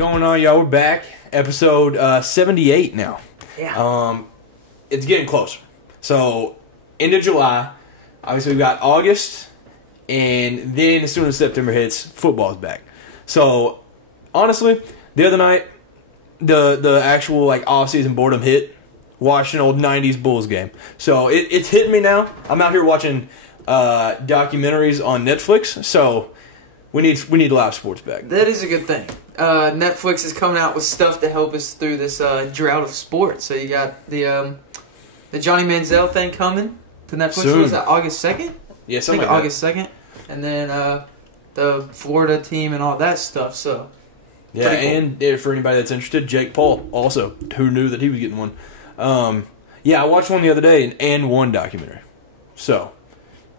going on, y'all? We're back. Episode 78 now. Yeah. It's getting closer. So, end of July. Obviously, we've got August. And then as soon as September hits, football's back. So, honestly, the other night, the actual off-season boredom hit. Watching an old 90s Bulls game. So, it's hitting me now. I'm out here watching documentaries on Netflix. So, we need live sports back. That is a good thing. Netflix is coming out with stuff to help us through this drought of sports. So you got the Johnny Manziel thing coming to Netflix. Soon. What is that, August 2nd? Yeah, I something think like August 2nd. And then the Florida team and all that stuff. So that. Yeah, cool. and for anybody that's interested, Jake Paul also. Who knew that he was getting one? Yeah, I watched one the other day, an And One documentary. So,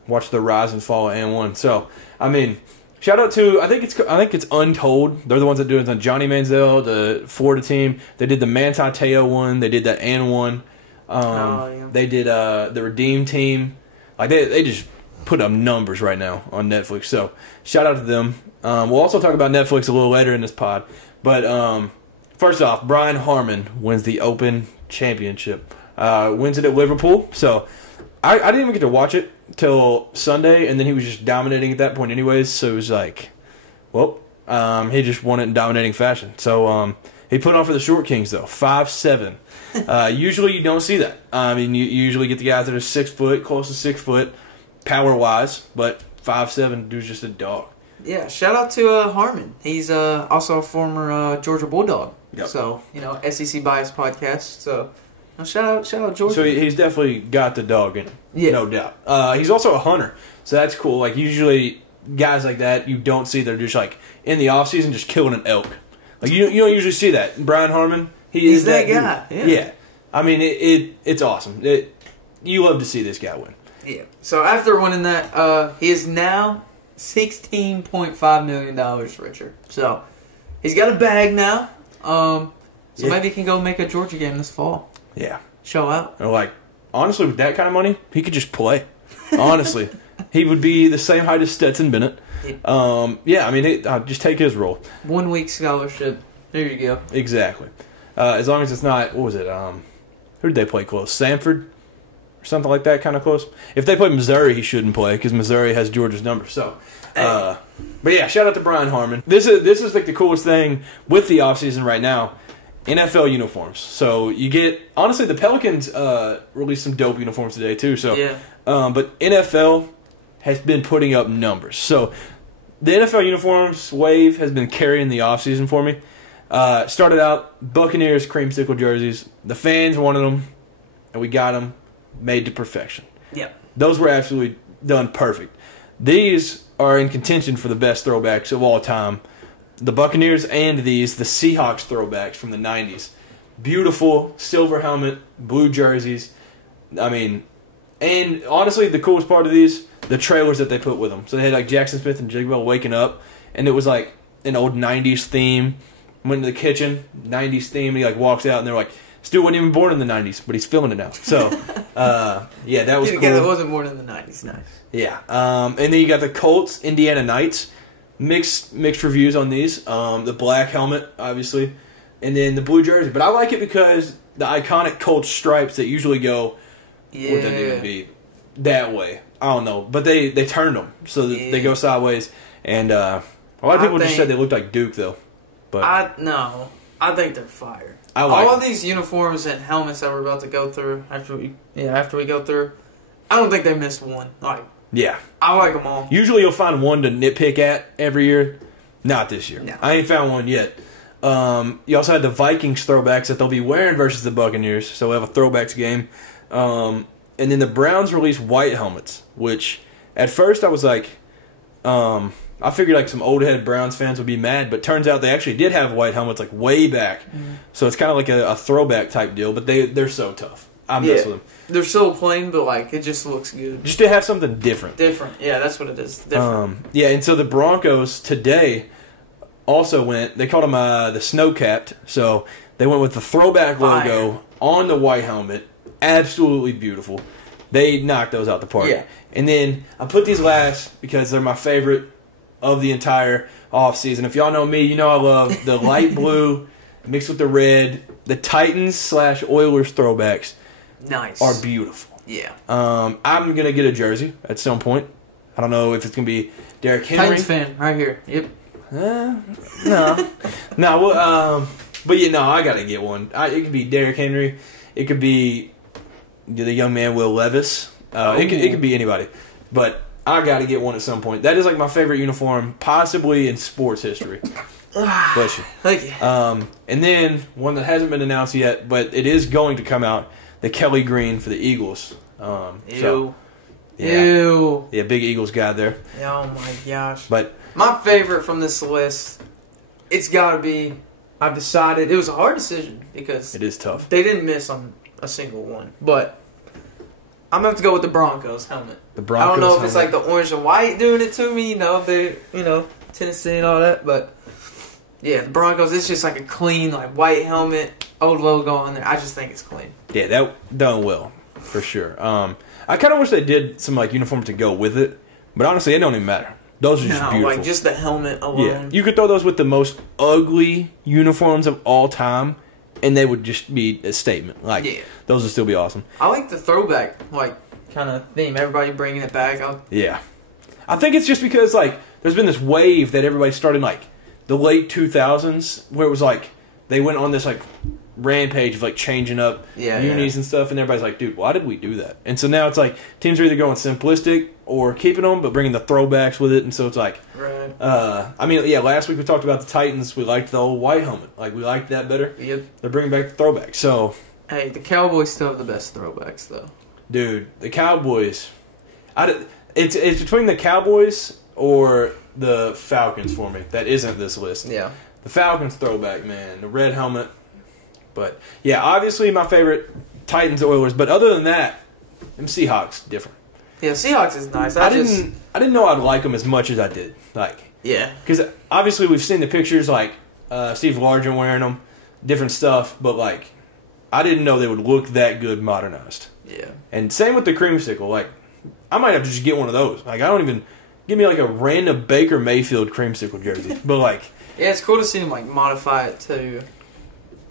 watched the rise and fall of And One. So, I mean, shout out to I think it's Untold. They're the ones that do it on Johnny Manziel, the Florida team. They did the Manti Te'o one. They did that And One. Yeah. They did the Redeem team. They just put up numbers right now on Netflix. So shout out to them. We'll also talk about Netflix a little later in this pod. But first off, Brian Harman wins the Open Championship. Wins it at Liverpool. So I didn't even get to watch it till Sunday, and then he was just dominating at that point anyways. So it was like, well, he just won it in dominating fashion. So he put on for the Short Kings though, 5'7". Usually you don't see that. I mean, you usually get the guys that are 6 foot, close to 6 foot, power wise, but 5'7", dude's just a dog. Yeah, shout out to Harmon. He's also a former Georgia Bulldog. Yep. So, SEC Bias podcast. So, shout out Georgia. So he's definitely got the dog in him, Yeah. no doubt. He's also a hunter, so that's cool. Like usually guys like that you don't see. They're just in the off season just killing an elk. Like you don't usually see that. Brian Harman, he's that guy. Dude. Yeah. I mean it's awesome. You love to see this guy win. Yeah. So after winning that, he is now $16.5 million richer. So he's got a bag now. So maybe he can go make a Georgia game this fall. Yeah. Show out. Or honestly, with that kind of money, he could just play. Honestly, he would be the same height as Stetson Bennett. Yeah. I mean, just take his role. 1 week scholarship. There you go. Exactly. As long as it's not, what was it? Who did they play close? Samford? Or something like that, kind of close. If they play Missouri, he shouldn't play because Missouri has Georgia's number. So, but yeah, shout out to Brian Harman. This is the coolest thing with the offseason right now. NFL uniforms. So you get honestly the Pelicans released some dope uniforms today too. So yeah. But NFL has been putting up numbers. So the NFL uniforms wave has been carrying the offseason for me. Started out Buccaneers creamsicle jerseys. The fans wanted them, and we got them made to perfection. Yeah. Those were absolutely done perfect. These are in contention for the best throwbacks of all time. The Buccaneers and the Seahawks throwbacks from the 90s. Beautiful silver helmet, blue jerseys. I mean, and honestly, the coolest part of these, the trailers that they put with them. So they had Jackson Smith and Jigba waking up, and it was an old 90s theme. Went to the kitchen, 90s theme, and he walks out, and they're like, Stu wasn't even born in the 90s, but he's filming it now. So, yeah, that was cool. It wasn't born in the 90s, nice. Yeah. And then you got the Colts, Indiana Knights. Mixed reviews on these. The black helmet, obviously, and then the blue jersey. But I like it because the iconic Colts stripes that usually go, yeah, would that even be that way? I don't know, but they turned them so that they go sideways. And a lot of people just said they looked like Duke though. But I think they're fire. All of these uniforms and helmets that we're about to go through after we go through, I don't think they missed one. Yeah. I like them all. Usually you'll find one to nitpick at every year. Not this year. No. I ain't found one yet. You also had the Vikings throwbacks that they'll be wearing versus the Buccaneers. So we'll have a throwbacks game. And then the Browns released white helmets, which at first I was I figured some old-headed Browns fans would be mad, but turns out they actually did have white helmets way back. Mm-hmm. So it's kind of like a throwback type deal, but they're so tough. I mess with them. They're so plain, but it just looks good. Just to have something different. Different, yeah, that's what it is. Different. Yeah, and so the Broncos today also went. They called them the snow-capped. So they went with the throwback logo on the white helmet. Absolutely beautiful. They knocked those out the park. Yeah. And then I put these last because they're my favorite. of the entire offseason. If y'all know me, you know I love the light blue mixed with the red. The Titans/Oilers throwbacks Nice. are beautiful. Yeah. I'm going to get a jersey at some point. I don't know if it's going to be Derrick Henry. Titans fan, right here. Yep. No. Well, but yeah, no, I got to get one. It could be Derrick Henry. It could be the young man Will Levis. It could be anybody. But I got to get one at some point. That is like my favorite uniform, possibly in sports history. Bless you. Thank you. And then one that hasn't been announced yet, but it is going to come out, the Kelly Green for the Eagles. Ew. So, yeah. Ew. Yeah, big Eagles guy there. Oh my gosh. But My favorite from this list, it's got to be, I've decided, it was a hard decision because it is tough. they didn't miss on a single one. But I'm going to have to go with the Broncos helmet. The Broncos I don't know if it's helmet. like the orange and white doing it to me, Tennessee and all that, but yeah, the Broncos, it's just like a clean, like white helmet, old logo on there. I just think it's clean. Yeah, that done well, for sure. I kind of wish they did some like uniform to go with it, but honestly, it don't even matter. Those are just beautiful. Like just the helmet alone. Yeah, you could throw those with the most ugly uniforms of all time, and they would just be a statement. Like, Yeah. those would still be awesome. I like the throwback, like, kind of theme. Everybody bringing it back. Yeah. I think it's just because, like, there's been this wave that everybody started, like, the late 2000s, where it was, like, they went on this, like, rampage of, like, changing up unis and stuff, and everybody's like, dude, why did we do that? And so now it's like, teams are either going simplistic or keeping them, but bringing the throwbacks with it, and so it's like, Right. last week we talked about the Titans. We liked the old white helmet. Like, we liked that better. Yep. They're bringing back the throwback. So, Hey, the Cowboys still have the best throwbacks, though. dude, the Cowboys, it's between the Cowboys or the Falcons for me. That isn't this list. Yeah. The Falcons throwback, man. The red helmet. But, yeah, obviously my favorite, Titans, Oilers. But other than that, them Seahawks, different. Yeah, Seahawks is nice. I didn't know I'd like them as much as I did. Like, Yeah. because obviously we've seen the pictures, like Steve Largent wearing them, different stuff. But, like, I didn't know they would look that good modernized. Yeah. And same with the creamsicle. Like, I might have to just get one of those. Like, I don't even... Give me, like, a random Baker Mayfield creamsicle jersey. But, like... Yeah, it's cool to see them, like, modify it to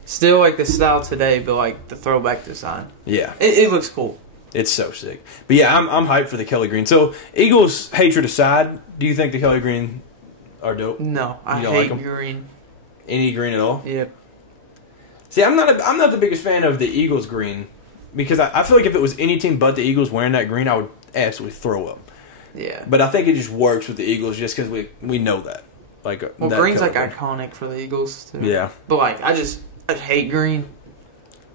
still, like, the style today, but, like, the throwback design. Yeah. It looks cool. It's so sick. But, yeah, I'm hyped for the Kelly Green. So, Eagles hatred aside, do you think the Kelly Green are dope? No, I You don't hate like 'em? green. Any green at all? Yep. See, I'm not the biggest fan of the Eagles green. Because I feel like if it was any team but the Eagles wearing that green, I would absolutely throw up. Yeah. But I think it just works with the Eagles just because we know that. Like, Well, that green's, color. like, iconic for the Eagles, too. Yeah. But, like, I hate green.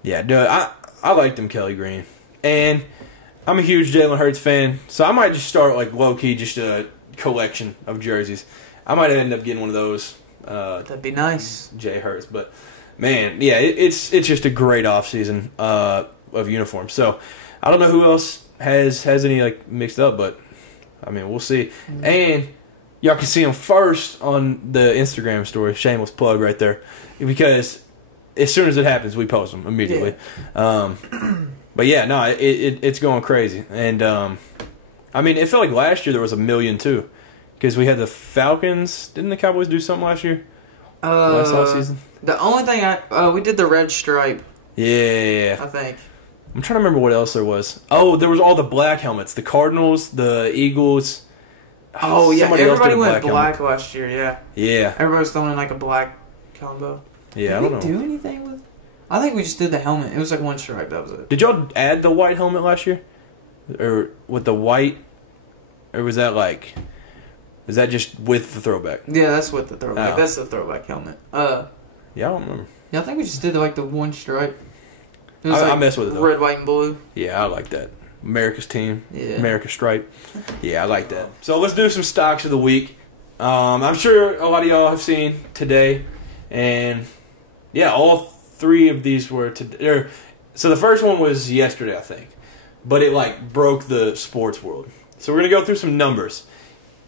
Yeah, dude, I like them Kelly Green. And I'm a huge Jalen Hurts fan, so I might just start, like, low-key, just a collection of jerseys. I might end up getting one of those. That'd be nice. Jay Hurts. But, man, yeah, it's just a great offseason of uniforms. So, I don't know who else has any, like, mixed up, but, I mean, we'll see. Mm-hmm. And y'all can see them first on the Instagram story. Shameless plug right there. Because as soon as it happens, we post them immediately. Yeah. But yeah, no, it's going crazy. And, I mean, it felt like last year there was a million too. Because we had the Falcons. Didn't the Cowboys do something last year? Last offseason? The only thing we did the red stripe, Yeah. I think. I'm trying to remember what else there was. Oh, there was all the black helmets. The Cardinals, the Eagles. Oh, yeah. Somebody else did Everybody a went helmet. black last year, yeah. Yeah. Everybody was throwing in, like, a black combo. Yeah, I Did don't we know. do anything with... I think we just did the helmet. It was, like, one stripe. That was it. Did y'all add the white helmet last year? Or with the white? Or was that like... Is that just with the throwback? Yeah, that's what the throwback. Oh. That's the throwback helmet. Yeah, I don't remember. Yeah, I think we just did, like, the one stripe. It I like mess with it, though. red, white, and blue. Yeah, I like that. America's team. Yeah. America's stripe. Yeah, I like that. So let's do some stocks of the week. I'm sure a lot of y'all have seen today. And, yeah, all three of these were today. So the first one was yesterday, I think. But it, like, broke the sports world. So we're going to go through some numbers.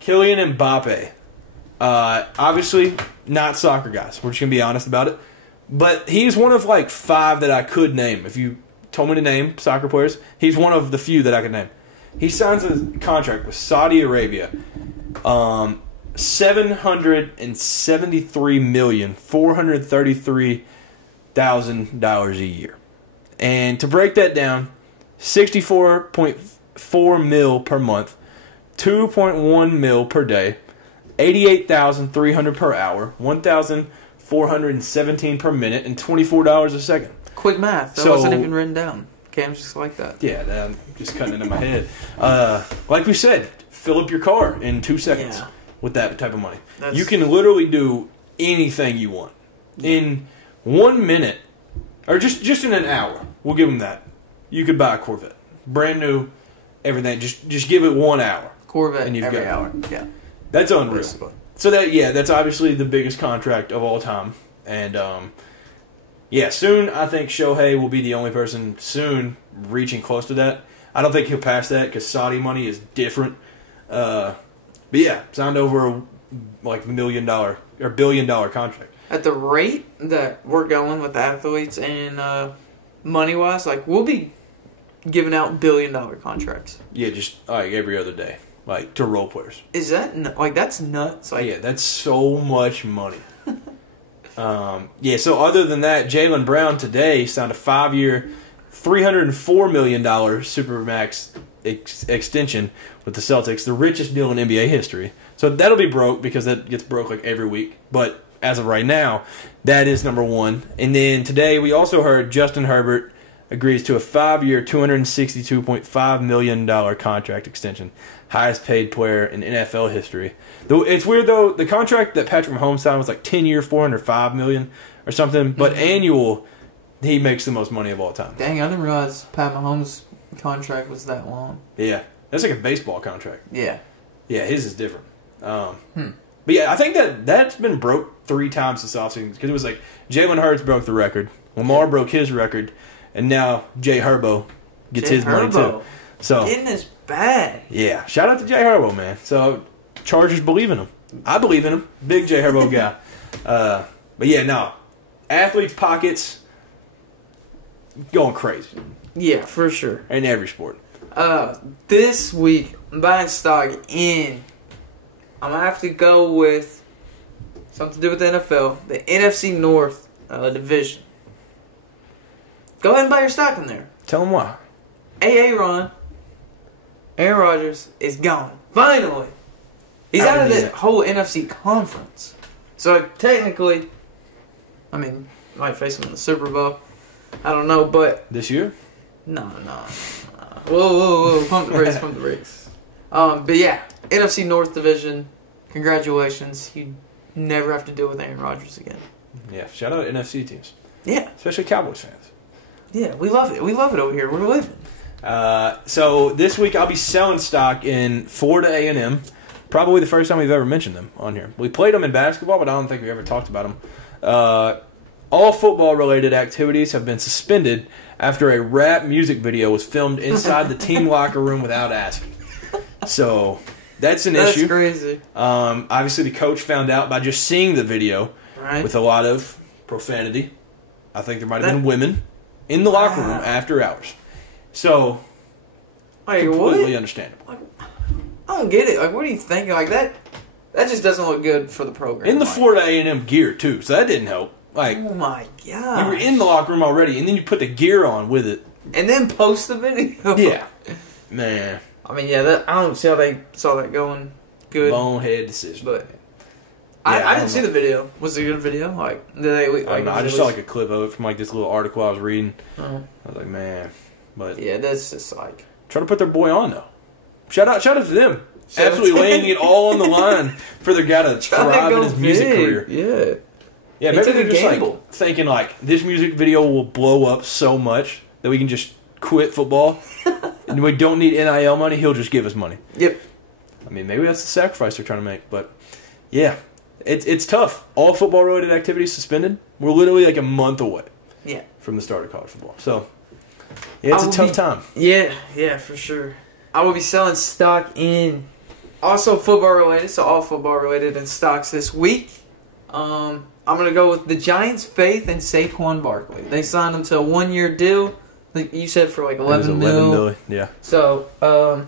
Kylian Mbappe. Obviously, not soccer guys. We're just going to be honest about it. But he's one of, like, 5 that I could name. If you told me to name soccer players, he's one of the few that I could name. He signs a contract with Saudi Arabia. $773,433,000 a year. And to break that down, 64.4 mil per month, 2.1 mil per day, 88,300 per hour, 1,417 per minute, and $24 a second. Quick math. That wasn't even written down. Cam's just like that. Yeah, I'm just cutting it in my head. Like we said, fill up your car in 2 seconds with that type of money. You can literally do anything you want in 1 minute, or just in an hour. We'll give them that. You could buy a Corvette, brand new, everything. Just give it 1 hour. Corvette and every hour. Yeah, that's unreal. Basically. So that's obviously the biggest contract of all time, and soon I think Shohei will be the only person soon reaching close to that. I don't think he'll pass that because Saudi money is different. But yeah, signed over like $1 million or $1 billion contract. At the rate that we're going with athletes and money-wise, like we'll be giving out $1 billion contracts. Yeah, just like every other day, like to role players. Is that that's nuts? Like, yeah, that's so much money. So other than that, Jaylen Brown today signed a 5-year, $304 million Supermax extension with the Celtics, the richest deal in NBA history. So that'll be broke because that gets broke like every week. But as of right now, that is number one. And then today we also heard Justin Herbert agrees to a 5-year, $262.5 million contract extension. Highest paid player in NFL history. Though it's weird though, the contract that Patrick Mahomes signed was like 10 years, $405 million or something. But annual, he makes the most money of all time. Dang, I didn't realize Pat Mahomes' contract was that long. Yeah, that's like a baseball contract. Yeah. Yeah, his is different. But yeah, I think that's been broke 3 times this offseason because it was like Jalen Hurts broke the record, Lamar broke his record, and now Jay Herbo gets his money too. So getting his bag. Yeah, shout out to Jay Herbo, man. So Chargers believe in him. I believe in him. Big Jay Herbo guy. But yeah, no, athletes' pockets going crazy. Yeah, for sure. In every sport. This week, I'm buying stock in. I'm going to have to go with something to do with the NFL. The NFC North division. Go ahead and buy your stock in there. Tell them why. Aaron Rodgers is gone. Finally. He's out of the whole NFC conference. So technically, I mean, might face him in the Super Bowl. I don't know, but... This year? No. Whoa. Pump the brakes. But yeah, NFC North division, congratulations. You never have to deal with Aaron Rodgers again. Yeah, shout out to NFC teams. Yeah. Especially Cowboys fans. Yeah, we love it. We love it over here. We're living. So this week I'll be selling stock in Florida A&M. Probably the first time we've ever mentioned them on here. We played them in basketball, but I don't think we ever talked about them. All football-related activities have been suspended after a rap music video was filmed inside the team locker room without asking. So that's an issue. That's crazy. Obviously, the coach found out by just seeing the video with a lot of profanity. I think there might have been women in the locker room after hours. So, completely understandable. I don't get it. Like, what are you thinking? Like, that just doesn't look good for the program. In the Florida A&M gear, too, so that didn't help. Like, oh my god! You were in the locker room already, and then you put the gear on with it, and then post the video. Yeah, man. I mean, yeah, I don't see how they saw that going good. Bonehead decision, but I didn't see the video. Was it a good video? Like, did they? Like, I just saw like a clip of it from like this little article I was reading. I was like, man, but yeah, that's just like trying to put their boy on though. Shout out to them. Absolutely laying it all on the line for their guy to thrive in his music career. Yeah. Yeah, maybe they're just like thinking like this music video will blow up so much that we can just quit football and we don't need NIL money. He'll just give us money. Yep. I mean, maybe that's the sacrifice they're trying to make, but yeah, it's tough. All football related activities suspended. We're literally like a month away. Yeah. From the start of college football, so yeah, it's a tough time. Yeah, for sure. I will be selling stock in also football related, so all football related in stocks this week. I'm going to go with the Giants' faith in Saquon Barkley. They signed him to a 1-year deal. Like you said, for like $11 million. Yeah. So,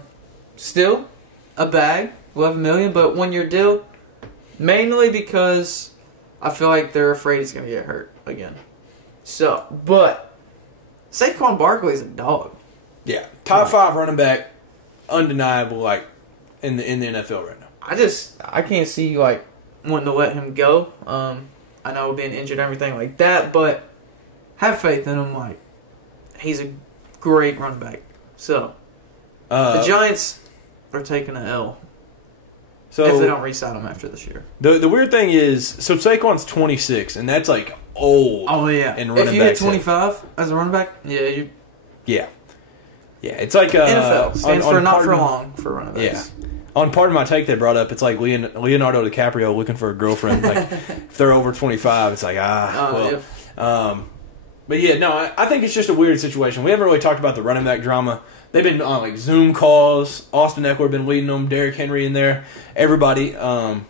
still a bag, $11 million, but 1-year deal. Mainly because I feel like they're afraid he's going to get hurt again. So, but Saquon Barkley's a dog. Yeah, top 5 running back, undeniable. Like in the NFL right now. I can't see like wanting to let him go. I know being injured and everything like that, but have faith in him. Like he's a great running back. So the Giants are taking an L. So if they don't re-sign him after this year. The weird thing is, so Saquon's 26, and that's like old. Oh yeah. In running if you hit 25 as a running back, yeah. It's like NFL stands for not for long for running backs. Yeah. On part of my take they brought up, it's like Leonardo DiCaprio looking for a girlfriend. Like if they're over 25, it's like But yeah, no, I think it's just a weird situation. We haven't really talked about the running back drama. They've been on like Zoom calls. Austin Eckler been leading them. Derrick Henry in there. Everybody. And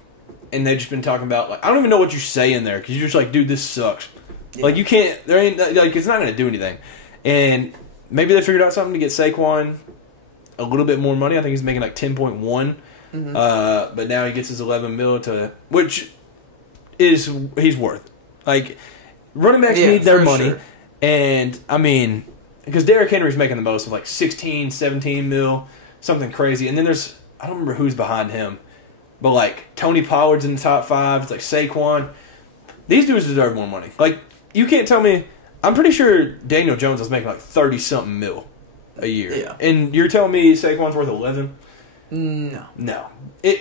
they've just been talking about like I don't even know what you say in there because you're just like, dude, this sucks. Yeah. Like you can't. There ain't like it's not going to do anything. And maybe they figured out something to get Saquon a little bit more money. I think he's making like 10.1. Mm-hmm. But now he gets his 11 mil to which is he's worth. Like running backs need their money. Sure. And I mean. Because Derrick Henry's making the most of like 16, 17 mil, something crazy. And then there's, I don't remember who's behind him, but like Tony Pollard's in the top 5. It's like Saquon. These dudes deserve more money. Like, you can't tell me, I'm pretty sure Daniel Jones is making like 30-something mil a year. Yeah. And you're telling me Saquon's worth 11? No.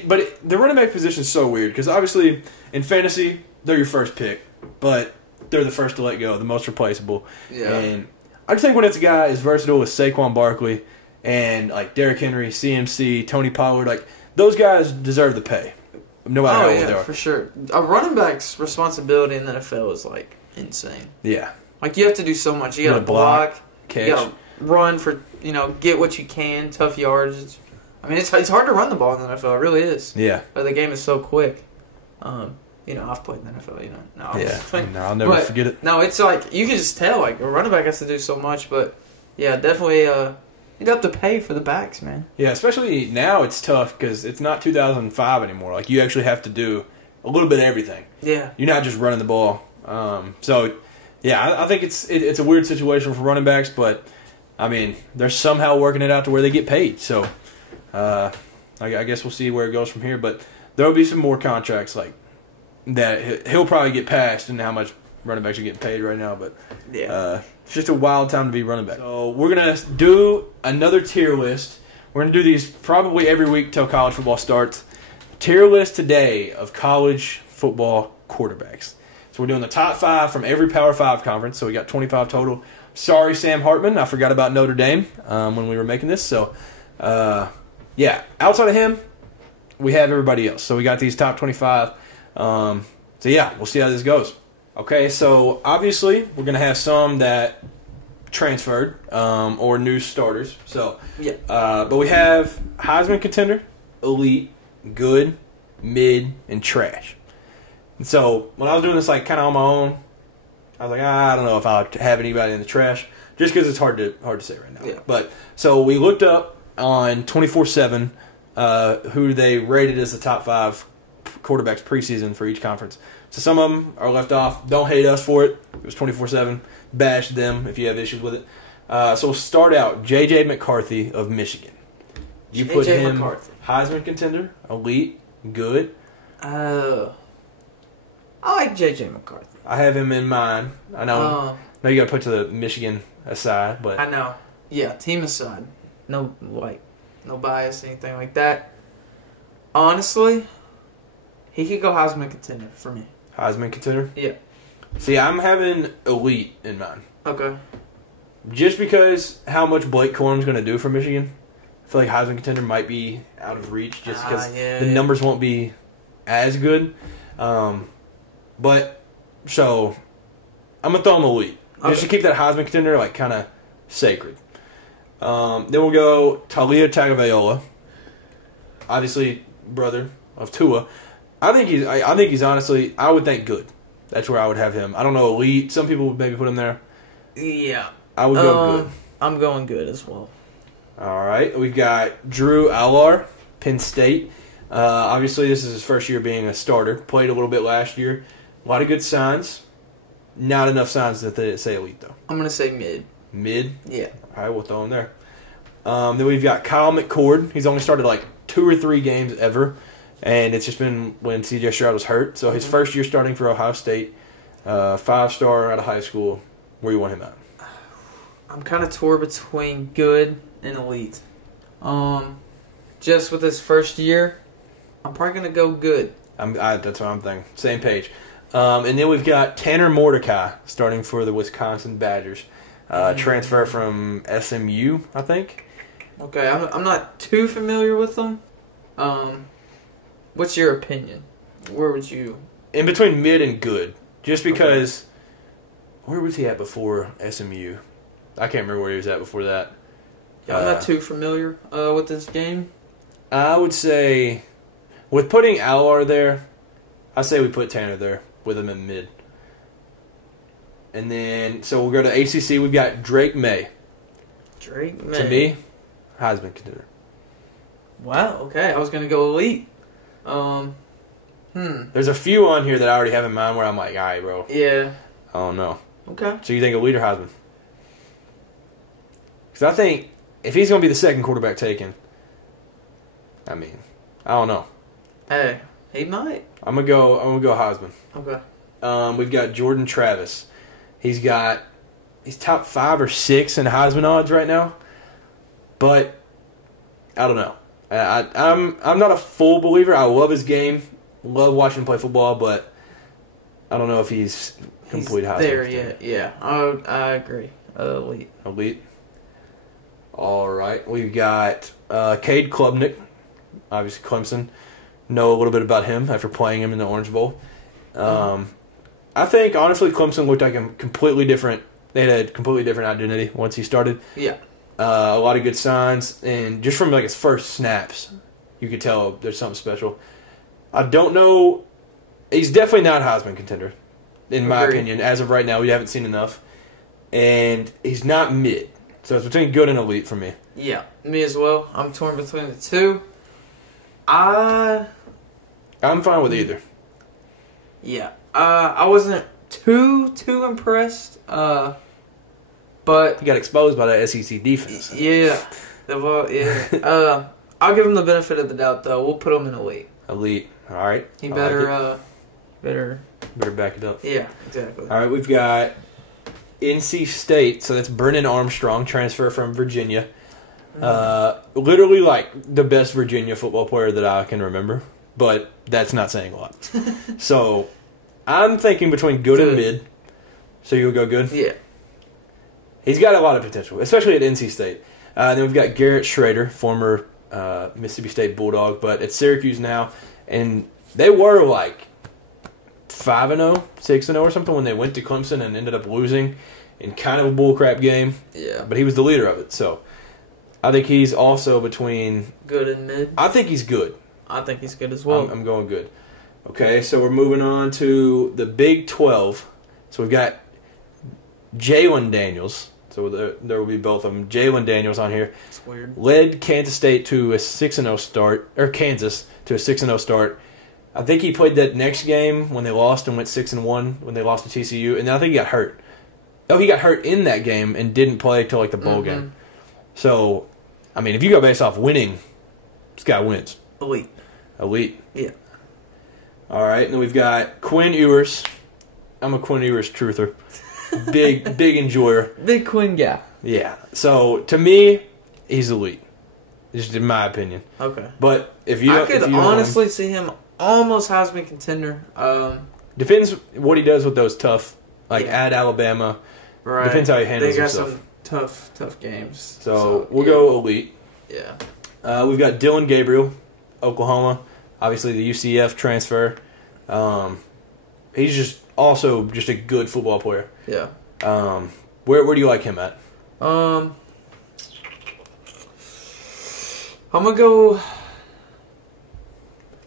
But the running back position is so weird because obviously in fantasy, they're your first pick, but they're the first to let go, the most replaceable. Yeah. And I just think when it's a guy as versatile as Saquon Barkley and like Derrick Henry, CMC, Tony Pollard, like those guys deserve the pay, no matter how old they are. For sure. A running back's responsibility in the NFL is like insane. Yeah, like you have to do so much. You got to block, catch, you got to run for get what you can, tough yards. I mean, it's hard to run the ball in the NFL. It really is. Yeah, but the game is so quick. I've played in the NFL, I'll never forget it. No, it's like, you can just tell, like, a running back has to do so much, but, yeah, definitely, you'd have to pay for the backs, man. Yeah, especially now it's tough because it's not 2005 anymore. Like, you actually have to do a little bit of everything. Yeah. You're not just running the ball. I think it's a weird situation for running backs, but, I mean, they're somehow working it out to where they get paid. So, I guess we'll see where it goes from here, but there will be some more contracts, like, that he'll probably get passed and how much running backs are getting paid right now, but it's just a wild time to be running back. So we're going to do another tier list. We're going to do these probably every week till college football starts. Tier list today of college football quarterbacks. So we're doing the top 5 from every Power 5 conference, so we got 25 total. Sorry, Sam Hartman, I forgot about Notre Dame when we were making this. So, outside of him, we have everybody else. So we got these top 25. We'll see how this goes. Okay, so obviously we're going to have some that transferred or new starters. So, but we have Heisman contender, elite, good, mid, and trash. And so when I was doing this like kind of on my own, I was like, I don't know if I'll have anybody in the trash, just because it's hard to say right now. Yeah. But so we looked up on 24/7 who they rated as the top 5 quarterbacks preseason for each conference. So some of them are left off. Don't hate us for it. It was 24/7. Bash them if you have issues with it. So we'll start out. J.J. McCarthy of Michigan. You put him McCarthy. Heisman contender, elite, good. I like J.J. McCarthy. I have him in mind. I know. You got to put the Michigan aside, but I know. Yeah, team aside. No bias, anything like that. Honestly, he could go Heisman contender for me. Heisman contender? Yeah. See, I'm having elite in mind. Okay. Just because how much Blake Corum's going to do for Michigan, I feel like Heisman contender might be out of reach just because the numbers won't be as good. But, so, I'm going to throw him elite. Okay. Just to keep that Heisman contender, like, kind of sacred. Then we'll go Talia Tagovailoa. Obviously, brother of Tua. I think he's honestly, I would think good. That's where I would have him. I don't know, elite. Some people would maybe put him there. Yeah. I would go good. I'm going good as well. All right. We've got Drew Allar, Penn State. Obviously, this is his first year being a starter. Played a little bit last year. A lot of good signs. Not enough signs that they say elite, though. I'm going to say mid. Mid? Yeah. All right, we'll throw him there. Then we've got Kyle McCord. He's only started like 2 or 3 games ever, and it's just been when C.J. Stroud was hurt. So his first year starting for Ohio State, 5-star out of high school. Where you want him at? I'm kind of torn between good and elite. Just with his first year, I'm probably going to go good. That's what I'm thinking. Same page. And then we've got Tanner Mordecai starting for the Wisconsin Badgers. Transfer from SMU, I think. Okay, I'm not too familiar with them. What's your opinion? Where would you... In between mid and good. Just because... Okay. Where was he at before SMU? I can't remember where he was at before that. Yeah, I'm not too familiar with this game. I would say... With putting Alar there, I say we put Tanner there with him in mid. And then... So we'll go to ACC. We've got Drake May. Drake May. To me, Heisman contender. Wow, okay. I was going to go elite. There's a few on here that I already have in mind where I'm like, all right, bro. Yeah. I don't know. Okay. So you think elite or Heisman? Because I think if he's going to be the second quarterback taken, I mean, I don't know. Hey, he might. I'm gonna go Heisman. Okay. We've got Jordan Travis. He's top 5 or 6 in Heisman odds right now. But I don't know. I'm not a full believer. I love his game. Love watching him play football, but I don't know if he's complete Heisman. There yet? Yeah. I agree. Elite. Elite. All right. We've got Cade Klubnik, obviously Clemson. Know a little bit about him after playing him in the Orange Bowl. I think, honestly, Clemson looked like a completely different... They had a completely different identity once he started. Yeah. A lot of good signs. And just from like his first snaps, you could tell there's something special. I don't know... He's definitely not a Heisman contender, in my opinion. As of right now, we haven't seen enough. And he's not mid. So it's between good and elite for me. Yeah, me as well. I'm torn between the two. I'm fine with either. Yeah. I wasn't too impressed. But he got exposed by that SEC defense. Yeah. Yeah. I'll give him the benefit of the doubt, though. We'll put him in elite. Elite. All right. He better back it up. Yeah, exactly. All right, we've got NC State. So that's Brennan Armstrong, transfer from Virginia. Literally like the best Virginia football player that I can remember, but that's not saying a lot. So I'm thinking between good and mid. So you'll go good? Yeah. He's got a lot of potential, especially at NC State. Then we've got Garrett Schrader, former Mississippi State Bulldog, but at Syracuse now. And they were like 5-0, 6-0 or something when they went to Clemson and ended up losing in kind of a bullcrap game. Yeah. But he was the leader of it, so I think he's also between... Good and mid? I think he's good. I think he's good as well. I'm going good. Okay, so we're moving on to the Big 12. So we've got Jalen Daniels. So there will be both of them. Jalen Daniels on here. It's weird. Led Kansas State to a 6-0 start, or Kansas to a 6-0 start. I think he played that next game when they lost and went 6-1 when they lost to TCU, and then I think he got hurt. Oh, he got hurt in that game and didn't play till like the bowl game. So, I mean, if you go based off winning, this guy wins. Elite. Yeah. All right, and then we've got Quinn Ewers. I'm a Quinn Ewers truther. Big enjoyer. Big Quinn guy. Yeah. So, to me, he's elite. Just in my opinion. Okay. But if you I could honestly see him almost Heisman contender. Depends what he does with those tough, at Alabama. Right. Depends how he handles himself. They got some tough games. So we'll go elite. Yeah. We've got Dylan Gabriel, Oklahoma. Obviously the UCF transfer. He's just a good football player. Yeah. Where do you like him at? I'm gonna go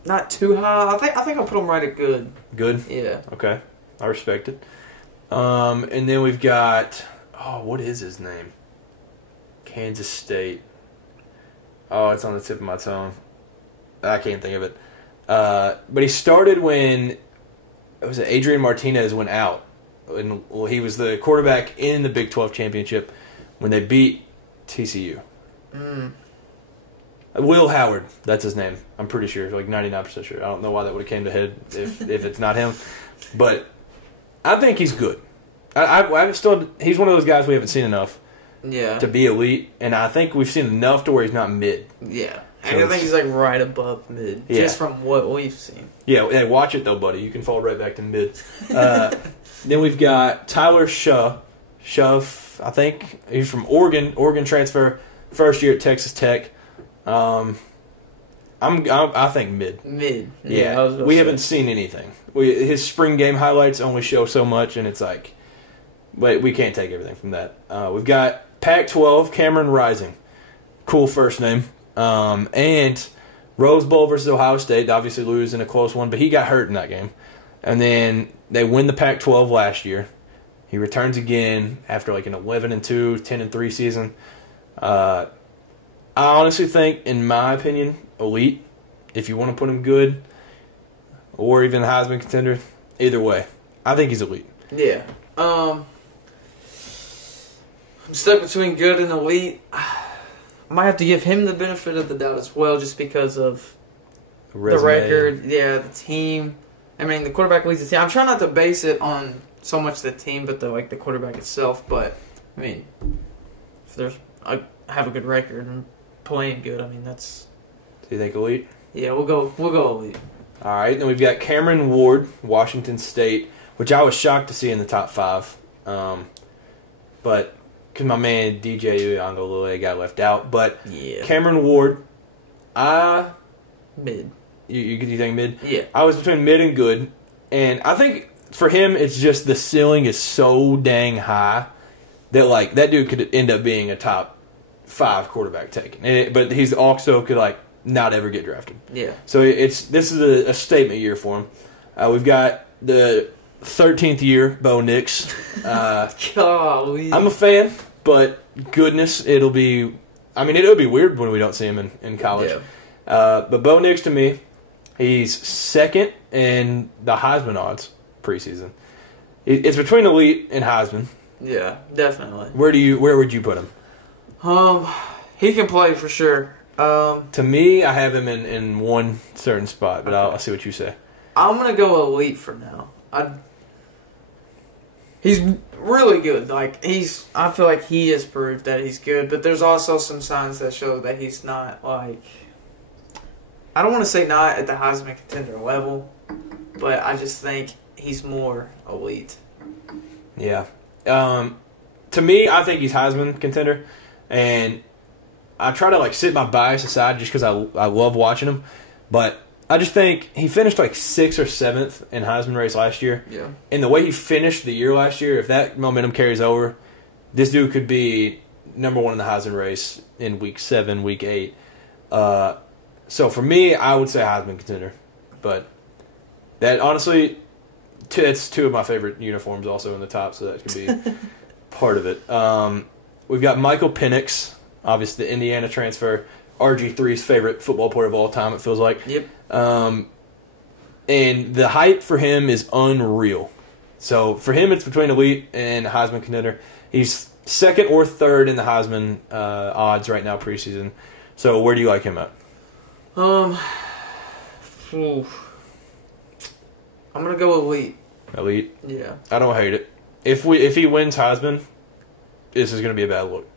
not too high. I think I'll put him right at good. Good? Yeah. Okay. I respect it. And then we've got what is his name? Kansas State. Oh, it's on the tip of my tongue. I can't think of it. But he started when Adrian Martinez went out. And, well, he was the quarterback in the Big 12 championship when they beat TCU. Will Howard, that's his name. I'm pretty sure, like 99% sure. I don't know why that would have came to head if it's not him. But I think he's good. He's one of those guys we haven't seen enough to be elite, and I think we've seen enough to where he's not mid. Yeah. So I think he's like right above mid, just from what we've seen. Yeah, hey, watch it though, buddy. You can fall right back to mid. Then we've got Tyler Shuff, I think. He's from Oregon transfer, first year at Texas Tech. I think mid. Mid. Yeah, we haven't seen anything. His spring game highlights only show so much, and it's like, but we can't take everything from that. We've got Pac-12, Cameron Rising. Cool first name. And Rose Bowl versus Ohio State, obviously losing a close one, but he got hurt in that game. And then they win the Pac-12 last year. He returns again after like an 11-2, 10-3 season. I honestly think, in my opinion, elite. If you want to put him good, or even a Heisman contender, either way, I think he's elite. Yeah. I'm stuck between good and elite. I might have to give him the benefit of the doubt as well, just because of the record, the team. I mean, the quarterback leads the team. I'm trying not to base it on so much the team, but the quarterback itself. But I mean, if I have a good record and playing good, I mean that's. Do you think elite? Yeah, we'll go elite. All right, then we've got Cameron Ward, Washington State, which I was shocked to see in the top 5, but because my man DJ Uiagalelei got left out. But yeah. Cameron Ward, mid. You think mid? Yeah. I was between mid and good, and I think for him it's just the ceiling is so dang high that like that dude could end up being a top 5 quarterback taken, but he's also could like not ever get drafted. Yeah. So this is a statement year for him. We've got the 13th year Bo Nix. Golly. I'm a fan, but goodness, it'll be weird when we don't see him in college. Yeah. But Bo Nix to me, he's second in the Heisman odds preseason. It's between elite and Heisman. Yeah, definitely. Where would you put him? He can play for sure. To me, I have him in one certain spot, but I'll see what you say. I'm gonna go elite for now. He's really good. I feel like he has proved that he's good, but there's also some signs that show that he's not like. I don't want to say not at the Heisman contender level, but I just think he's more elite. Yeah. To me, I think he's Heisman contender, and I try to sit my bias aside just because I love watching him, but I just think he finished 6th or 7th in Heisman race last year. Yeah. And the way he finished the year last year, if that momentum carries over, this dude could be number 1 in the Heisman race in week 7, week 8. So for me, I would say Heisman contender, but that honestly, it's 2 of my favorite uniforms also in the top, so that could be part of it. We've got Michael Penix. Obviously, the Indiana transfer, RG3's favorite football player of all time, it feels like. Yep. And the hype for him is unreal. So, for him, it's between elite and Heisman contender. He's 2nd or 3rd in the Heisman odds right now preseason. So, where do you like him at? I'm going to go elite. Elite? Yeah. I don't hate it. If he wins Heisman, this is going to be a bad look.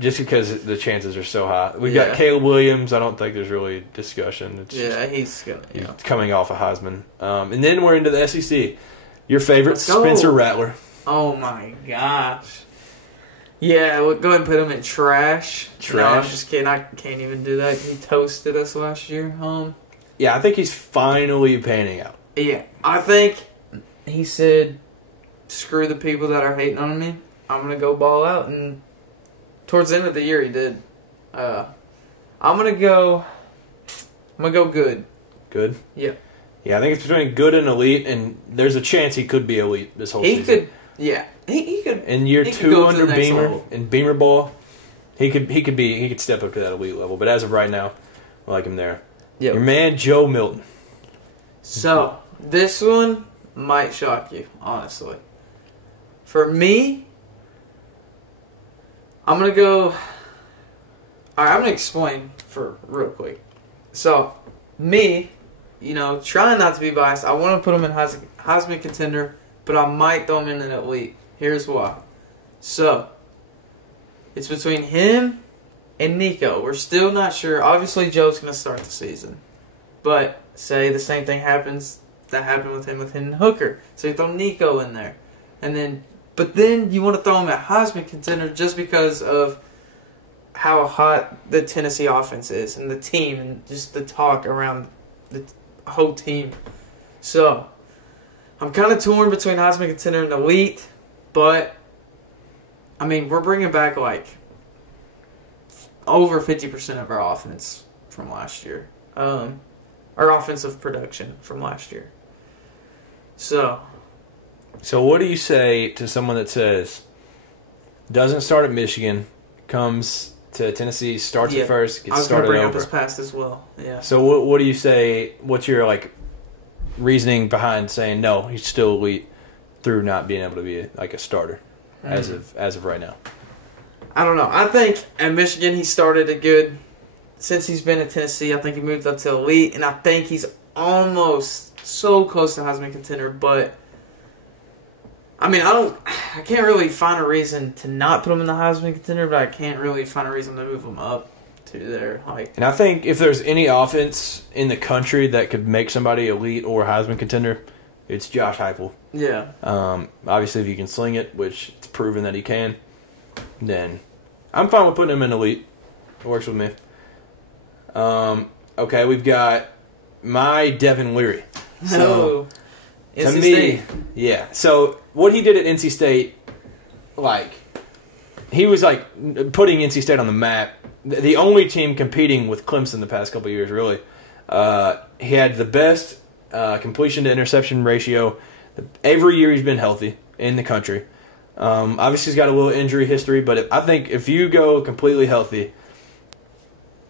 Just because the chances are so high. We've got Caleb Williams. I don't think there's really discussion. He's coming off a Heisman. And then we're into the SEC. Your favorite, Spencer Rattler. Oh my gosh. Yeah, we'll go ahead and put him in trash. No, I'm just kidding. I can't even do that. He toasted us last year. Yeah, I think he's finally panning out. Yeah, I think he said, screw the people that are hating on me. I'm going to go ball out, and towards the end of the year, he did. I'm gonna go good. Good. Yeah. Yeah, I think it's between good and elite, and there's a chance he could be elite this whole season. He could. In year 2 under Beamer in Beamer ball, he could step up to that elite level. But as of right now, I like him there. Yep. Your man Joe Milton. So, this one might shock you, honestly. For me, I'm going to go... Alright, I'm going to explain for real quick. So, me, trying not to be biased, I want to put him in Heisman contender, but I might throw him in an elite. Here's why. So, it's between him and Nico. We're still not sure. Obviously, Joe's going to start the season. But, say the same thing happens that happened with him and Hooker. So you throw Nico in there. But then you want to throw him at Heisman contender just because of how hot the Tennessee offense is and the team and just the talk around the whole team. So, I'm kind of torn between Heisman contender and elite. But, we're bringing back over 50% of our offense from last year. Our offensive production from last year. So what do you say to someone that says, doesn't start at Michigan, comes to Tennessee, starts at first, gets started over? I was going to bring up his past as well. Yeah. So what do you say, what's your reasoning behind saying no, he's still elite through not being able to be a starter as of right now? I don't know. I think at Michigan he started a good... Since he's been at Tennessee, I think he moved up to elite, and I think he's almost so close to Heisman contender, but I can't really find a reason to not put him in the Heisman contender, but I can't really find a reason to move him up to there. And I think if there's any offense in the country that could make somebody elite or Heisman contender, it's Josh Heupel. Yeah. Obviously, if you can sling it, which it's proven that he can, then I'm fine with putting him in elite. It works with me. Okay, we've got my Devin Leary. So, NC to me, State. Yeah. So, what he did at NC State, he was putting NC State on the map. The only team competing with Clemson the past couple of years, really. He had the best completion to interception ratio every year he's been healthy in the country. Obviously, he's got a little injury history, but I think if you go completely healthy,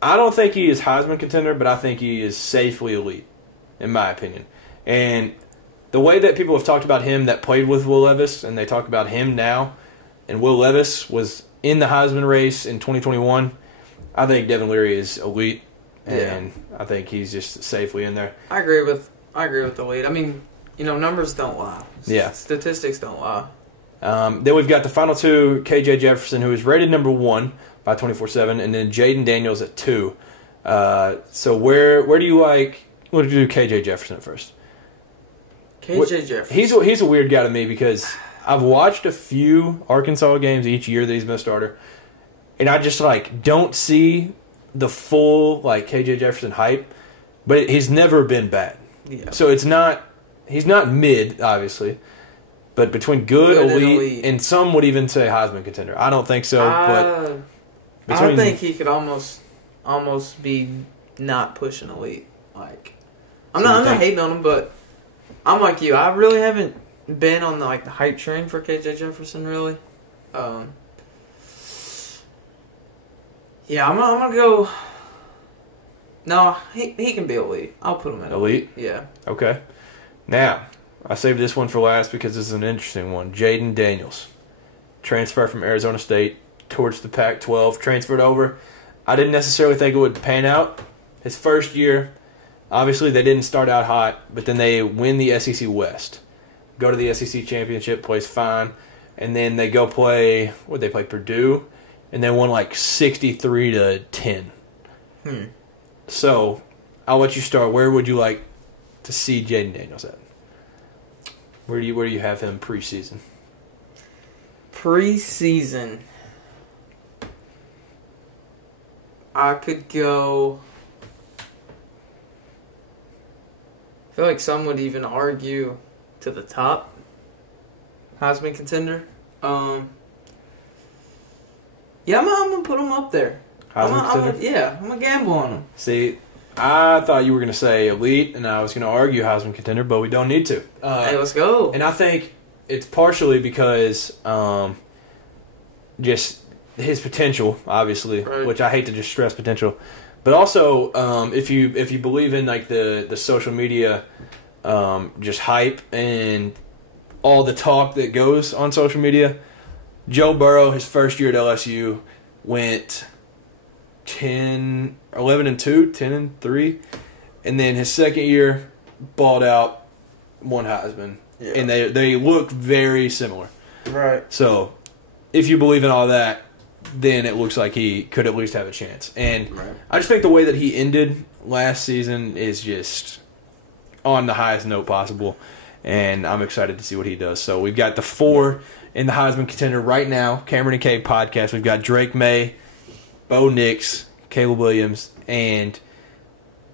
I don't think he is Heisman contender, but I think he is safely elite, in my opinion. And the way that people have talked about him that played with Will Levis, and they talk about him now, and Will Levis was in the Heisman race in 2021, I think Devin Leary is elite, and I think he's just safely in there. I agree with elite. Numbers don't lie. Yeah. Statistics don't lie. Then we've got the final two, KJ Jefferson, who is rated number 1 by 24/7, and then Jaden Daniels at 2. So where do you like? What do you do, KJ Jefferson at first? Jefferson. He's a weird guy to me because I've watched a few Arkansas games each year that he's been a starter, and I just don't see the full KJ Jefferson hype, but he's never been bad. Yeah. So he's not mid, obviously. But between good elite, and some would even say Heisman contender. I don't think so, but I think he could almost be not pushing elite. I'm not hating on him, but I'm like you. I really haven't been on the hype train for KJ Jefferson, really. Yeah, I'm gonna go. No, he can be elite. I'll put him in elite. Yeah. Okay. Now, I saved this one for last because this is an interesting one. Jaden Daniels, transfer from Arizona State towards the Pac-12, transferred over. I didn't necessarily think it would pan out. His first year, obviously they didn't start out hot, but then they win the SEC West, go to the SEC Championship, plays fine, and then they go play, they play Purdue, and they won 63-10. So, I'll let you start. Where would you like to see Jaden Daniels at? Where do you have him preseason? Preseason, I could go. I feel like some would even argue to the top Heisman contender. Yeah, I'm gonna put him up there. Heisman contender? I'm gonna gamble on him. See, I thought you were going to say elite, and I was going to argue Heisman contender, but we don't need to. Hey, let's go. And I think it's partially because just his potential, obviously, right. Which I hate to just stress potential, But also, if you believe in like the social media, just hype and all the talk that goes on social media, Joe Burrow, his first year at LSU, went 11-2, 10-3, and then his second year balled out, won Heisman, and they look very similar. Right. So, if you believe in all that, then it looks like he could at least have a chance. And I just think the way that he ended last season is just on the highest note possible, and I'm excited to see what he does. So we've got the 4 in the Heisman contender right now, Cameron and Cade podcast. We've got Drake May, Bo Nix, Caleb Williams, and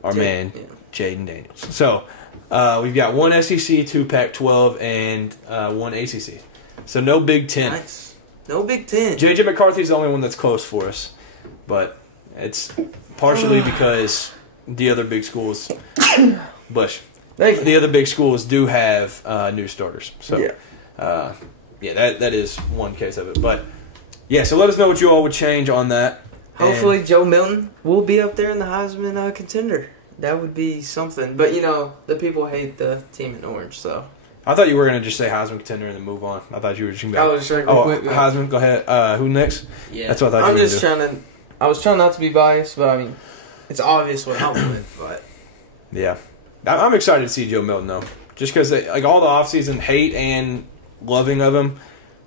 our man, Jaden Daniels. So we've got 1 SEC, 2 Pac-12, and 1 ACC. So no Big Ten. Nice. No Big Ten. J.J. McCarthy's the only one that's close for us, but it's partially because the other big schools, the other big schools do have new starters. So, that is one case of it. But yeah, so let us know what you all would change on that. Hopefully, Joe Milton will be up there in the Heisman contender. That would be something. But the people hate the team in orange, so. I thought you were going to just say Heisman contender and then move on. I thought you were just going to I was just quick. Heisman, go ahead. Who next? Yeah. That's what I thought you were going to do. I was trying not to be biased, but I mean, it's obvious what I'm with. But yeah. I'm excited to see Joe Milton, though. Just because, like, all the offseason hate and loving of him,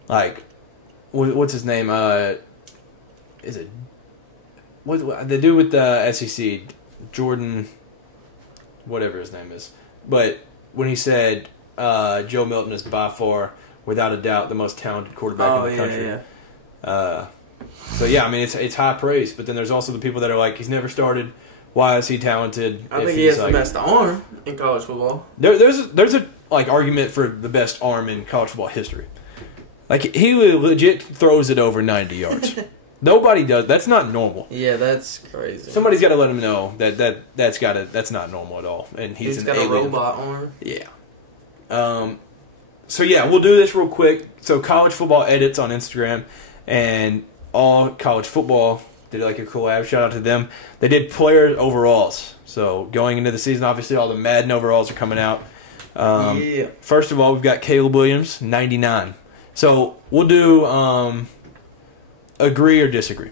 like, what's his name? Is it what the dude with the SEC, Jordan, whatever his name is. But when he said Joe Milton is by far, without a doubt, the most talented quarterback in the country. So yeah, I mean it's high praise. But then there's also the people that are like, he's never started. Why is he talented? I think he has the best arm in college football. There's a like argument for the best arm in college football history. Like he legit throws it over 90 yards. Nobody does. That's not normal. Yeah, that's crazy. Somebody's got to let him know that's not normal at all. And he's got alien. A robot arm. Yeah. So yeah, we'll do this real quick. So college football edits on Instagram, and all college football did like a collab. Shout out to them. They did player overalls. So going into the season, obviously all the Madden overalls are coming out. First of all, we've got Caleb Williams, 99. So we'll do agree or disagree.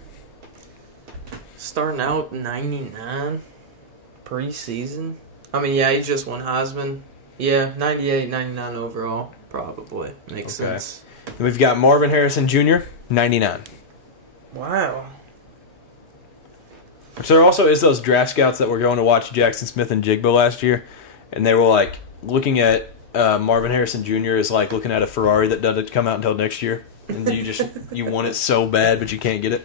Starting out 99 preseason. I mean, yeah, he just won Heisman. Yeah, 98, 99 overall, probably. Makes sense. Then we've got Marvin Harrison Jr., 99. Wow. So there also is those draft scouts that were going to watch Jackson Smith and Jigba last year, and they were like looking at Marvin Harrison Jr. as like looking at a Ferrari that doesn't come out until next year, and you want it so bad, but you can't get it.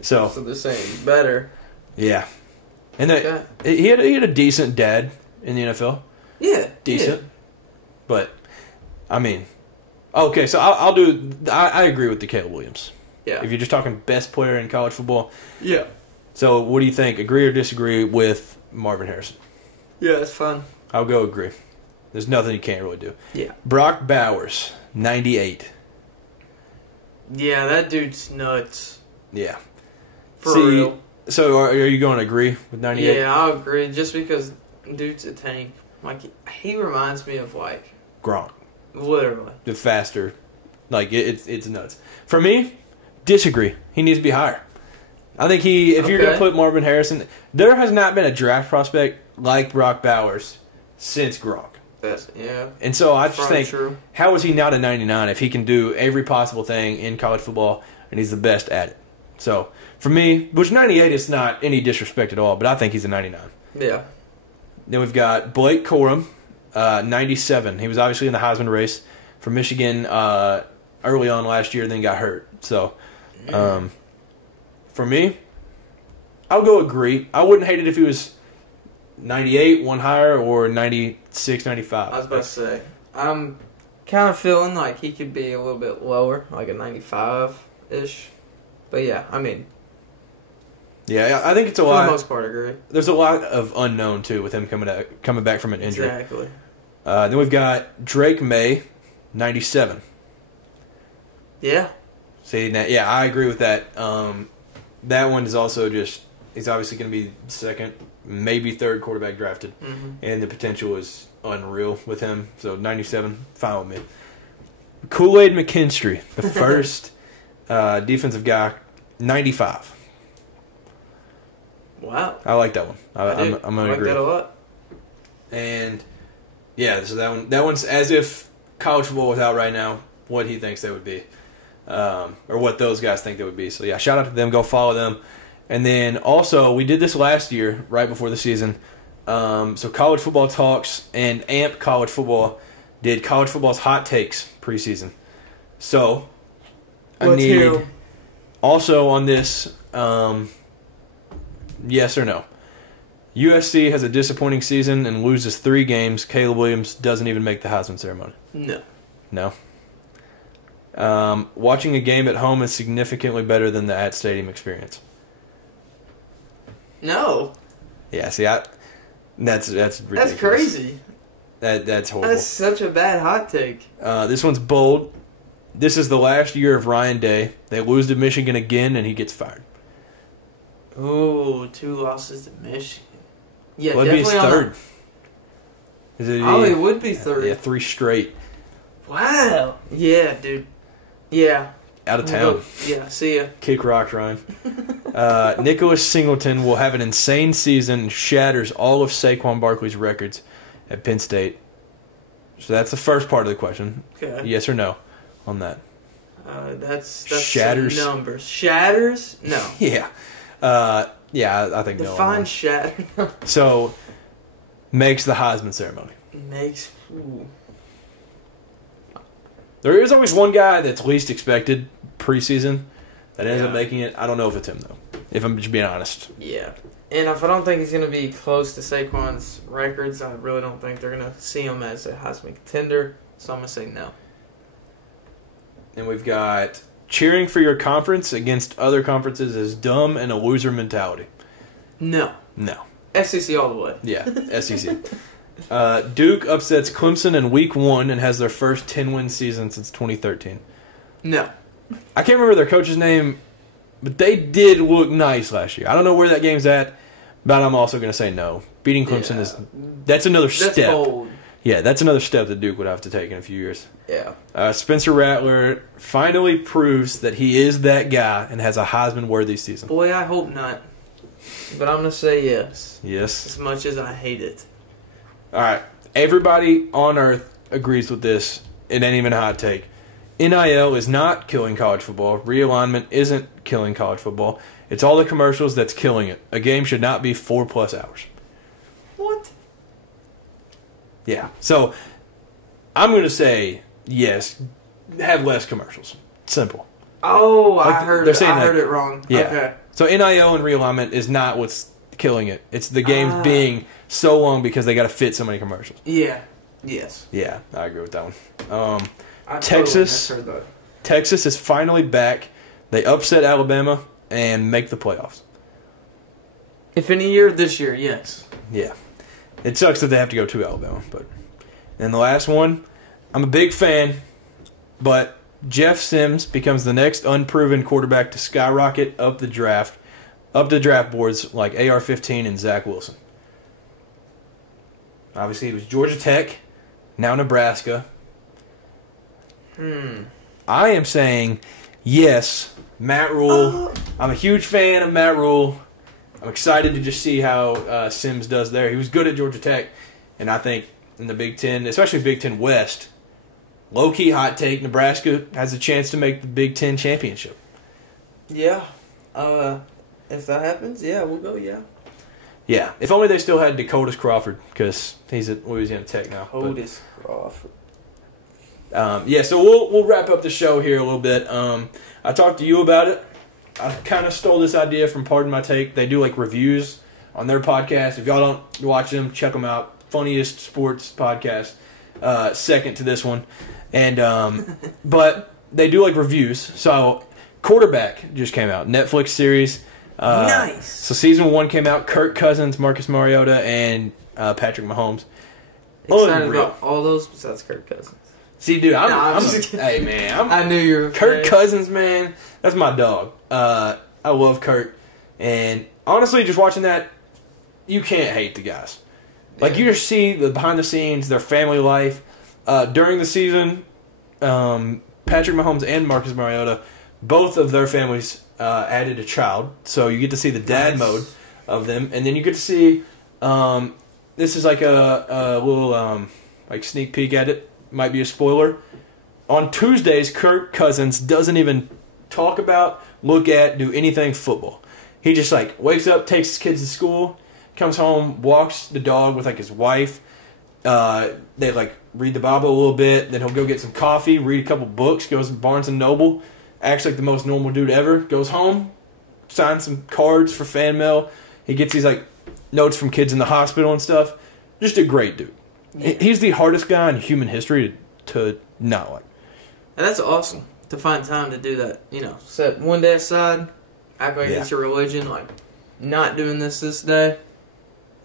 So they're saying better. Yeah, and he had a decent dad in the NFL. Yeah, decent, but I mean, okay. So I'll do. I agree with the Caleb Williams. Yeah. If you're just talking best player in college football. Yeah. So what do you think? Agree or disagree with Marvin Harrison? Yeah, that's fun. I'll go agree. There's nothing you can't really do. Yeah. Brock Bowers, 98. Yeah, that dude's nuts. Yeah. For real. So are you going to agree with 98? Yeah, I'll agree. Just because dude's a tank. Like, he reminds me of, like... Gronk. Literally. The faster. Like, it's nuts. For me, disagree. He needs to be higher. I think if you're going to put Marvin Harrison... There has not been a draft prospect like Brock Bowers since Gronk. Yeah. And so I just think, true. How is he not a 99 if he can do every possible thing in college football and he's the best at it? So, for me, which 98 is not any disrespect at all, but I think he's a 99. Yeah. Then we've got Blake Corum, 97. He was obviously in the Heisman race for Michigan early on last year, then got hurt. So, for me, I'll go agree. I wouldn't hate it if he was 98, one higher, or 96, 95. I was about to say, I'm kind of feeling like he could be a little bit lower, like a 95-ish. But yeah, I mean... Yeah, I think it's a lot. For the most part, I agree. There's a lot of unknown, too, with him coming back from an injury. Exactly. Then we've got Drake May, 97. Yeah. See, yeah, I agree with that. That one is also just He's obviously going to be second, maybe third quarterback drafted. Mm-hmm. And the potential is unreal with him. So 97, fine with me. Kool-Aid McKinstry, the first defensive guy, 95. Wow. I like that one. I'm I going to like agree. that a lot. And yeah, so that one's as if college football was out right now, what he thinks they would be. Or what those guys think they would be. So yeah, shout out to them. Go follow them. And then also, we did this last year, right before the season. So College Football Talks and AMP College Football did College Football's Hot Takes preseason. So I Let's need hear 'em. also on this, yes or no. USC has a disappointing season and loses 3 games. Caleb Williams doesn't even make the Heisman ceremony. No. No. Watching a game at home is significantly better than the at stadium experience. No. Yeah, see, that's ridiculous. That's crazy. That's horrible. That's such a bad hot take. This one's bold. This is the last year of Ryan Day. They lose to Michigan again, and he gets fired. Oh, 2 losses to Michigan. Yeah, Well, it'd be his definitely on third. Is it? Oh, it would be third. Yeah, 3 straight. Wow. Yeah, dude. Yeah. Out of town. Yeah, see ya. Kick rocks, Ryan. Nicholas Singleton will have an insane season and shatters all of Saquon Barkley's records at Penn State. So that's the first part of the question. Okay. Yes or no on that? That's Shatters. some numbers. Shatters? No. Yeah. Yeah, I think no. on Define that. shatter. So, makes the Heisman ceremony. Makes. Ooh. There is always one guy that's least expected preseason that ends up Yeah. making it. I don't know if it's him, though, if I'm just being honest. Yeah. And if I don't think he's going to be close to Saquon's records, I really don't think they're going to see him as a Heisman contender. So I'm going to say no. And we've got cheering for your conference against other conferences is dumb and a loser mentality. No. No. SEC all the way. Yeah, SEC. Duke upsets Clemson in week 1 and has their first 10-win season since 2013. No. I can't remember their coach's name, but they did look nice last year. I don't know where that game's at, but I'm also going to say no. Beating Clemson is that's another That's step. bold. Yeah, that's another step that Duke would have to take in a few years. Yeah. Spencer Rattler finally proves that he is that guy and has a Heisman-worthy season. Boy, I hope not. But I'm going to say yes. Yes. As much as I hate it. All right. Everybody on earth agrees with this. It ain't even a hot take. NIL is not killing college football. Realignment isn't killing college football. It's all the commercials that's killing it. A game should not be 4+ hours. What? Yeah. So, I'm going to say yes. Have less commercials. Simple. Oh, Like, I heard they're it. saying I heard like- it wrong. Yeah. Okay. So NIL and realignment is not what's killing it. It's the games being so long because they got to fit so many commercials. Yeah. Yes. Yeah, I agree with that one. I Texas. Totally misheard that. Texas is finally back. They upset Alabama and make the playoffs. If any year, this year, yes. Yeah. It sucks that they have to go to Alabama. But and the last one, I'm a big fan, but Jeff Sims becomes the next unproven quarterback to skyrocket up the draft boards like AR-15 and Zach Wilson. Obviously, it was Georgia Tech, now Nebraska. I am saying yes, Matt Rule. I'm a huge fan of Matt Rule. I'm excited to just see how Sims does there. He was good at Georgia Tech, and I think in the Big Ten, especially Big Ten West, low-key hot take, Nebraska has a chance to make the Big Ten championship. Yeah. If that happens, yeah, we'll go, yeah. Yeah, if only they still had Dakotas Crawford, because he's at Louisiana Tech now. Otis Crawford. Yeah, so we'll wrap up the show here a little bit. I talked to you about it. I kind of stole this idea from Pardon My Take. They do like reviews on their podcast. If y'all don't watch them, check them out. Funniest sports podcast, second to this one. And but they do like reviews. So Quarterback just came out, Netflix series. Nice. So season 1 came out. Kirk Cousins, Marcus Mariota, and Patrick Mahomes. Excited Unreal. about all those besides Kirk Cousins. See, dude, I'm just kidding. hey man, I knew you were a Kirk fan. Cousins, man. That's my dog. I love Kirk, And honestly, just watching that, you can't hate the guys. Like, you just see the behind the scenes, their family life. During the season, Patrick Mahomes and Marcus Mariota, both of their families added a child. So you get to see the dad mode of them. And then you get to see, this is like a little like sneak peek at it. Might be a spoiler. On Tuesdays, Kirk Cousins doesn't even talk about, look at, do anything football. He just like wakes up, takes his kids to school, comes home, walks the dog with like his wife. They like read the Bible a little bit. Then he'll go get some coffee, read a couple books, goes to Barnes and Noble, acts like the most normal dude ever. Goes home, signs some cards for fan mail. He gets these like notes from kids in the hospital and stuff. Just a great dude. Yeah. He's the hardest guy in human history to not like. And that's awesome to find time to do that. You know, set one day aside, act like it's your religion, like not doing this day.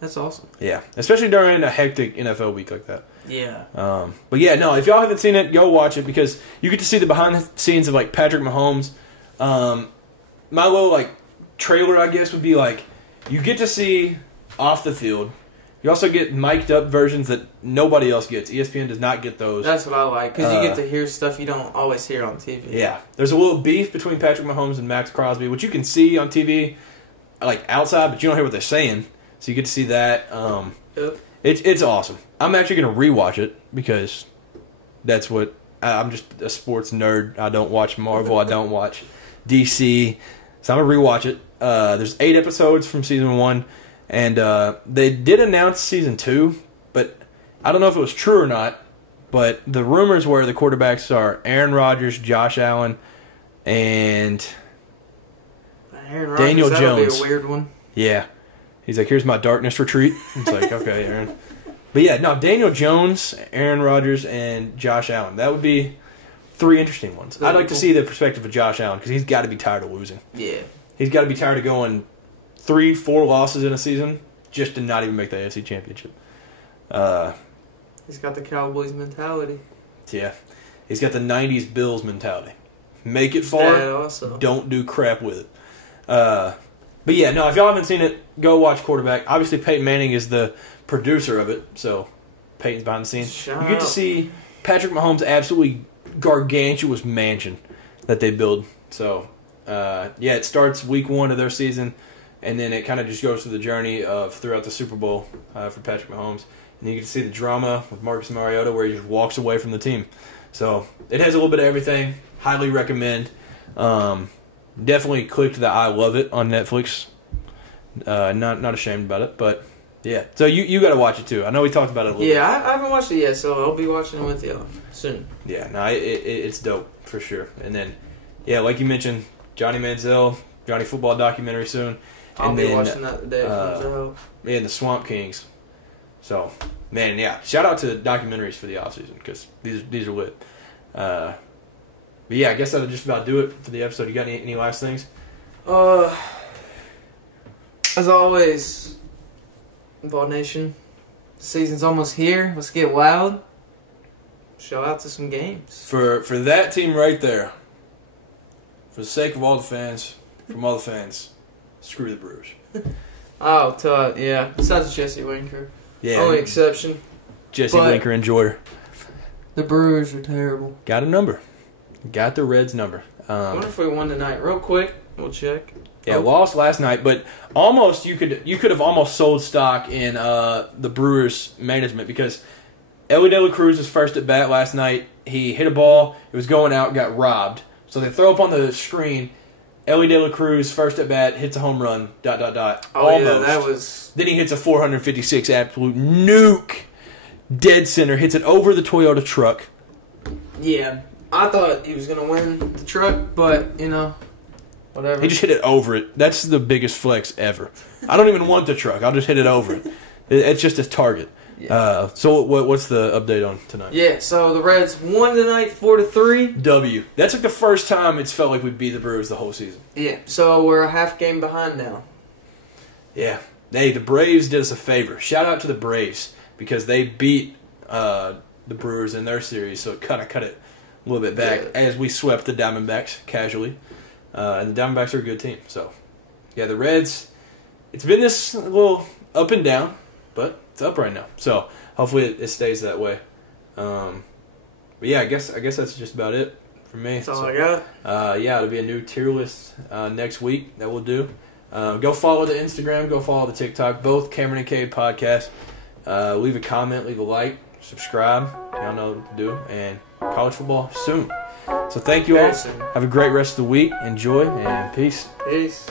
That's awesome. Yeah, especially during a hectic NFL week like that. Yeah. But yeah, no, if y'all haven't seen it, go watch it because you get to see the behind the scenes of like Patrick Mahomes. My little like trailer, I guess, would be like you get to see off the field. You also get mic'd up versions that nobody else gets. ESPN does not get those. That's what I like because you get to hear stuff you don't always hear on TV. Yeah, there's a little beef between Patrick Mahomes and Max Crosby, which you can see on TV, like outside, but you don't hear what they're saying. So you get to see that. Yep. It's awesome. I'm actually going to rewatch it because that's what I'm just a sports nerd. I don't watch Marvel. I don't watch DC. So I'm going to rewatch it. There's 8 episodes from season 1. And they did announce season 2, but I don't know if it was true or not. But the rumors were the quarterbacks are Aaron Rodgers, Josh Allen, and Aaron Rodgers, Daniel Jones. Be a weird one. Yeah. He's like, here's my darkness retreat. It's like, okay, Aaron. But yeah, no, Daniel Jones, Aaron Rodgers, and Josh Allen. That would be 3 interesting ones. I'd like to see the perspective of Josh Allen because he's got to be tired of losing. Yeah. He's got to be tired of going 3-4 losses in a season just to not even make the AFC Championship. He's got the Cowboys mentality. Yeah. He's got the 90s Bills mentality. Make it far, don't do crap with it. But yeah, no, if y'all haven't seen it, go watch Quarterback. Obviously, Peyton Manning is the producer of it, so Peyton's behind the scenes. You get to see Patrick Mahomes' absolutely gargantuous mansion that they build. So, yeah, it starts week 1 of their season, and then it kind of just goes through the journey of throughout the Super Bowl for Patrick Mahomes. And you get to see the drama with Marcus Mariota where he just walks away from the team. So, it has a little bit of everything. Highly recommend. Definitely clicked the I love it on Netflix. Not ashamed about it, but yeah. So you got to watch it too. I know we talked about it a little bit. Yeah, I haven't watched it yet, so I'll be watching it with you soon. Yeah, no, it's dope for sure. And then, yeah, like you mentioned, Johnny Manziel, Johnny Football documentary soon. I'll be watching that the day it comes out. Yeah, and the Swamp Kings. So, man, yeah, shout out to documentaries for the offseason because these are lit. But yeah, I guess that'll just about do it for the episode. You got any last things? As always, Ball Nation, the season's almost here. Let's get wild. Shout out to some games. For that team right there, for the sake of all the fans, from all the fans, screw the Brewers. Yeah, besides Jesse Winker. Yeah. Only exception. Jesse Winker and Jordan. The Brewers are terrible. Got a number. Got the Reds' number. I wonder if we won tonight. Real quick, we'll check. Yeah, lost last night, but almost you could have almost sold stock in the Brewers' management because Elly De La Cruz was first at bat last night. He hit a ball. It was going out, got robbed. So they throw up on the screen, Elly De La Cruz, first at bat, hits a home run, ... Oh, almost. Yeah, that was... Then he hits a 456 absolute nuke. Dead center, hits it over the Toyota truck. Yeah. I thought he was going to win the truck, but, whatever. He just hit it over it. That's the biggest flex ever. I don't even want the truck. I'll just hit it over it. It's just his target. Yeah. So what's the update on tonight? Yeah, so the Reds won tonight 4-3. W. That's like the first time it's felt like we beat the Brewers the whole season. Yeah, so we're a half game behind now. Yeah. Hey, the Braves did us a favor. Shout out to the Braves because they beat the Brewers in their series, so it kind of cut it a little bit back as we swept the Diamondbacks casually. And the Diamondbacks are a good team, so Yeah, the Reds. It's been this little up and down, but it's up right now. So hopefully it stays that way. But yeah, I guess that's just about it for me. That's all I got. Yeah, it'll be a new tier list next week that we'll do. Go follow the Instagram. Go follow the TikTok. Both Cameron and Cade podcast. Leave a comment. Leave a like. Subscribe. Y'all know what to do. And college football soon. So thank you all. Have a great rest of the week. Enjoy and peace. Peace.